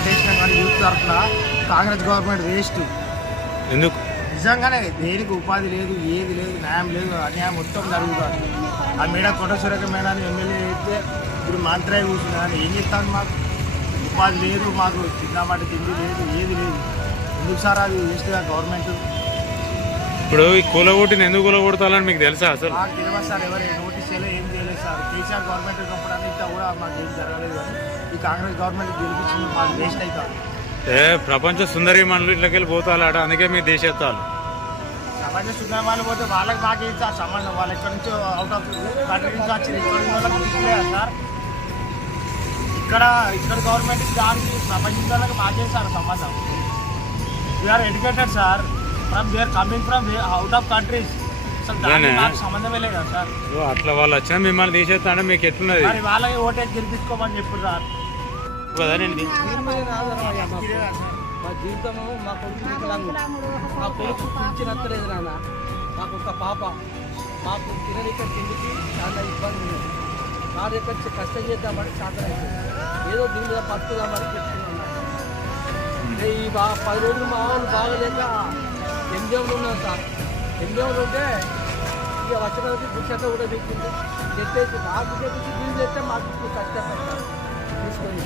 ఓటేసినాం కానీ యూత్ తరఫున Congress government waste. ఎందుకు? నిజంగానే దేనికి ఉపాధి లేదు, ఏది లేదు, న్యాయం లేదు, అన్యాయం మొత్తం జరుగుతుంది. ఆ మేడం కొండ సురేఖ మేడం ఎమ్మెల్యే అయితే ఇప్పుడు మంత్రి కూర్చున్నా కానీ ఏం చెప్తాను? మాకు ఉపాధి లేదు, మాకు తిన్నామాట తిండి లేదు, ఏది లేదు. ఎందుకు సార్ అది వేస్ట్గా గవర్నమెంట్? ఇప్పుడు ఈ కూలగొట్టిని ఎందుకు కూలగొడతాలని మీకు తెలుసా అసలు? మాకు తెలియదు సార్, ఎవరు నోటీస్ చేయలేదు, ఏం చేయలేదు సార్. కేసీఆర్ గవర్నమెంట్ కంపడానికి ఇంత కూడా మాకు ఏం జరగలేదు. కానీ ఈ కాంగ్రెస్ గవర్నమెంట్ గెలిపించింది మాకు వేస్ట్ అవుతుంది. ప్రపంచ సుందరి మనలు ఇట్లకెళ్ళి పోతాలాట, అందుకే మీ దేశెత్తాలు ప్రపంచ సుందరమాలు పోతే వాళ్ళకి మాకేం సార్ సంబంధం? వాళ్ళు ఎక్కడి నుంచో అవుట్ ఆఫ్ కంట్రీ నుంచి వచ్చి ఇక్కడ వాళ్ళకి తీసుకులేదు సార్. ఇక్కడ గవర్నమెంట్ దానికి ప్రపంచాలకు మాకేం సార్ సంబంధం? We're educated sir, we're coming from out of countries. అసలు దానికి మాకు సంబంధమే లేదు కదా సార్. అట్లా వాళ్ళు వచ్చినా మిమ్మల్ని తీసేస్తానంటే మీకు ఎట్లున్నది? మరి వాళ్ళకి ఓటేసి గెలిపించుకోమని చెప్పారు సార్. మా జీవితము మా కొడుకు మా కొడుకు పిలిచినత్తలేదు నాన్న. మాకు ఒక పాప, మాకు తినడానికి తిండికి చాలా ఇబ్బంది ఉంది. నా దగ్గర కష్టం చేద్దామని సాధన ఏదో దీని మీద బతుకుదామని పెట్టుకున్నాను. ఈ 10 రోజులు మా వాళ్ళు బాగలేక ఎంజాయ్లు ఉన్నాం సార్. ఎంజాయ్లు ఉంటే ఇక వచ్చినది గుర్చట కూడా దిక్కింది చెప్పేసి నాకు చెప్పేసి బిల్ చేస్తే మాకు కష్టపడతారు తీసుకొని